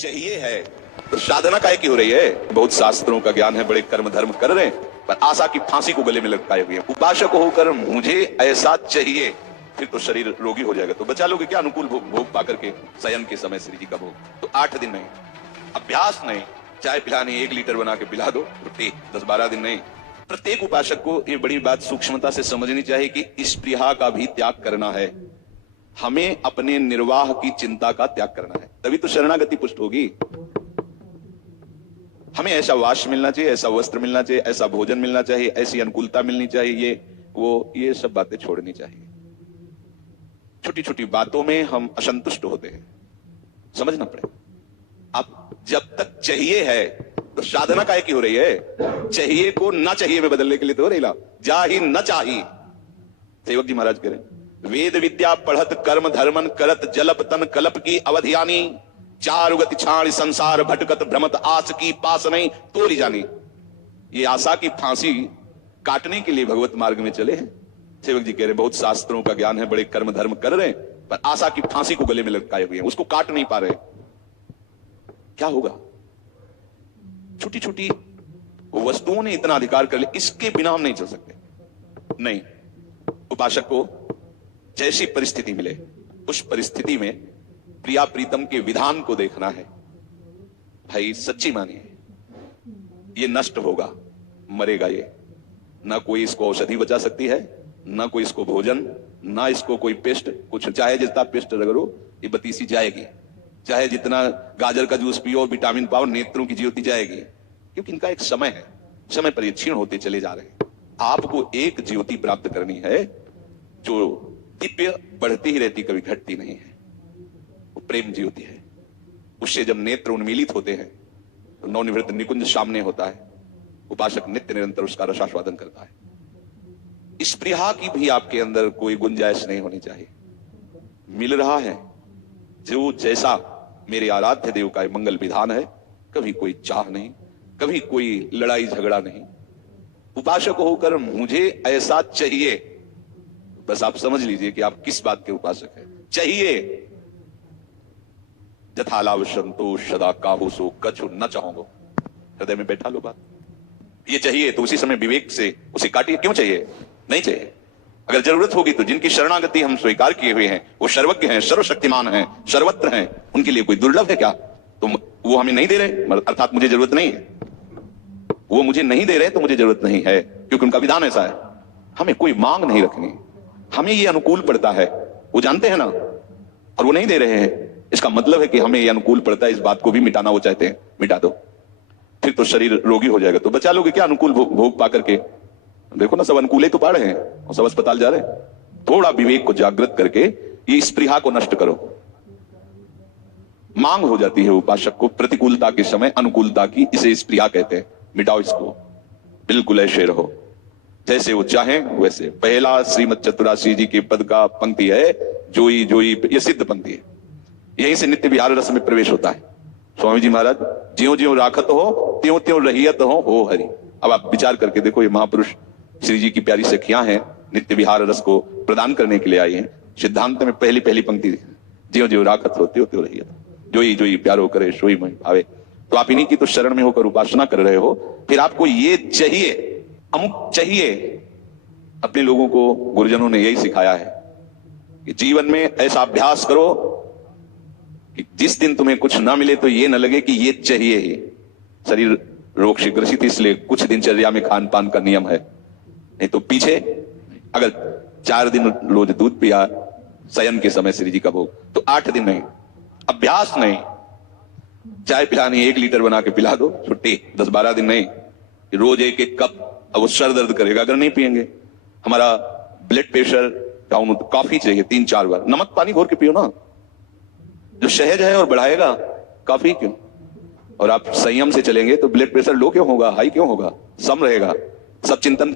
चाहिए है तो साधना काहे की हो रही है? बहुत शास्त्रों का ज्ञान है, बड़े कर्म धर्म कर रहे हैं, पर आशा की फांसी को गले में लटकाए हुए हैं। उपासक होकर मुझे ऐसा चाहिए, फिर तो शरीर रोगी हो जाएगा। तो बचा लोगे क्या अनुकूल भोग पाकर के शयन के समय श्री जी का भोग? तो 8 दिन नहीं, अभ्यास नहीं, चाय पिलानी 1 लीटर बना के पिला दो, छुट्टी 10-12 दिन नहीं। प्रत्येक उपासक को ये बड़ी बात सूक्ष्मता से समझनी चाहिए कि स्पृहा का भी त्याग करना है। हमें अपने निर्वाह की चिंता का त्याग करना है, तभी तो शरणागति पुष्ट होगी। हमें ऐसा वास मिलना चाहिए, ऐसा वस्त्र मिलना चाहिए, ऐसा भोजन मिलना चाहिए, ऐसी अनुकूलता मिलनी चाहिए, ये सब बातें छोड़नी चाहिए। छोटी छोटी बातों में हम असंतुष्ट होते हैं, समझना पड़ेगा। अब जब तक चाहिए है तो साधना काहे की हो रही है? चाहिए को ना चाहिए में बदलने के लिए तो हो रही ला। जा ही न चाहिए, सेवक जी महाराज कह रहे, वेद विद्या पढ़त कर्म धर्मन करत जलप तन कलप की अवधियानी, चारु गति छाण संसार भटकत भ्रमत आस की पास नहीं तोरी जानी। ये आशा की फांसी काटने के लिए भगवत मार्ग में चले हैं। सेवक जी कह रहे, बहुत शास्त्रों का ज्ञान है, बड़े कर्म धर्म कर रहे हैं, पर आशा की फांसी को गले में लटकाए हुए हैं, उसको काट नहीं पा रहे। क्या होगा? छोटी छोटी वस्तुओं ने इतना अधिकार कर लिया, इसके बिना हम नहीं चल सकते। नहीं, उपासक को जैसी परिस्थिति मिले उस परिस्थिति में प्रिया प्रीतम के विधान को देखना है। भाई सच्ची मानिए, ये नष्ट होगा, मरेगा ये, ना कोई इसको औषधि बचा सकती है, ना कोई इसको भोजन, ना इसको कोई पेस्ट, कुछ चाहे जितना पेस्ट रगड़ो ये बतीसी जाएगी, चाहे जितना गाजर का जूस पियो, विटामिन पाओ, नेत्रों की ज्योति जाएगी, क्योंकि इनका एक समय है, समय पर ये क्षीण होते चले जा रहे हैं। आपको एक ज्योति प्राप्त करनी है जो दिव्य, बढ़ती ही रहती, कभी घटती नहीं है, वो प्रेम ज्योति है। उससे जब नेत्र उन्मीलित होते हैं तो नवनिवृत्त निकुंज सामने होता है। उपासक नित्य निरंतर उसका रसास्वादन करता है। स्पृहा की भी आपके अंदर कोई गुंजाइश नहीं होनी चाहिए। मिल रहा है जो जैसा मेरे आराध्य देव का मंगल विधान है, कभी कोई चाह नहीं, कभी कोई लड़ाई झगड़ा नहीं। उपासक होकर मुझे ऐसा चाहिए, बस आप समझ लीजिए कि आप किस बात के उपासक हैं। चाहिए जथालाभ संतोष सदा काहू सो कछु न चाहोगे, हृदय में बैठा लो बात। ये चाहिए तो उसी समय विवेक से उसे काटिए। क्यों चाहिए? नहीं चाहिए। अगर जरूरत होगी तो जिनकी शरणागति हम स्वीकार किए हुए हैं, वो सर्वज्ञ हैं, सर्वशक्तिमान हैं, सर्वत्र हैं, उनके लिए कोई दुर्लभ है क्या? तो वो हमें नहीं दे रहे, अर्थात मुझे जरूरत नहीं है। वो मुझे नहीं दे रहे तो मुझे जरूरत नहीं है, क्योंकि उनका विधान ऐसा है। हमें कोई मांग नहीं रखनी, हमें ये अनुकूल पड़ता है, वो जानते हैं ना, और वो नहीं दे रहे हैं, इसका मतलब है कि हमें ये अनुकूल पड़ता है। इस बात को भी मिटाना वो चाहते हैं, मिटा दो, फिर तो शरीर रोगी हो जाएगा। तो बचा लोगे क्या अनुकूल भोग पा करके? देखो ना, सब अनुकूल तो पा रहे हैं और सब अस्पताल जा रहे हैं। थोड़ा विवेक को जागृत करके ये स्पृहा को नष्ट करो। मांग हो जाती है उपासक को प्रतिकूलता के समय अनुकूलता की, इसे स्पृहा कहते हैं। मिटाओ इसको, बिल्कुल ऐसे रहो जैसे वो चाहें वैसे। पहला श्रीमद चतुरासी जी के पद का पंक्ति है, जोई जोई, ये सिद्ध पंक्ति है। यहीं से नित्य विहार रस में प्रवेश होता है। स्वामी जी महाराज, ज्यों ज्यों राखत हो त्यों त्यों रहियत हो हरि। अब आप विचार करके देखो, ये महापुरुष श्री जी की प्यारी सखियां हैं, नित्य विहार रस को प्रदान करने के लिए आई हैं। सिद्धांत में पहली पहली पंक्ति, ज्यों ज्यों राखत हो त्यों त्यों रहियत, जोई जोई प्यारो करे सोई मन भावे। तो आप इन्हीं की तो शरण में होकर उपासना कर रहे हो, फिर आपको ये चाहिए, अमुक चाहिए। अपने लोगों को गुरुजनों ने यही सिखाया है कि जीवन में ऐसा अभ्यास करो कि जिस दिन तुम्हें कुछ ना मिले तो ये न लगे कि ये चाहिए ही। शरीर रोग से ग्रसित, इसलिए कुछ दिनचर्या में खान पान का नियम है, नहीं तो पीछे अगर 4 दिन रोज दूध पिया शयन के समय श्री जी का भोग, तो 8 दिन नहीं, अभ्यास नहीं, चाय पिलानी 1 लीटर बना के पिला दो, छुट्टी 10-12 दिन नहीं, रोज 1-1 कप। अब वो सर दर्द करेगा अगर नहीं पिएंगे। हमारा ब्लड प्रेशर डाउन हो तो कॉफी चाहिए 3-4 बार, नमक पानी घोर के पियो ना, जो सहज है और बढ़ाएगा, काफी क्यों? और आप संयम से चलेंगे तो ब्लड प्रेशर लो क्यों होगा, हाई क्यों होगा, सम रहेगा। सब चिंतन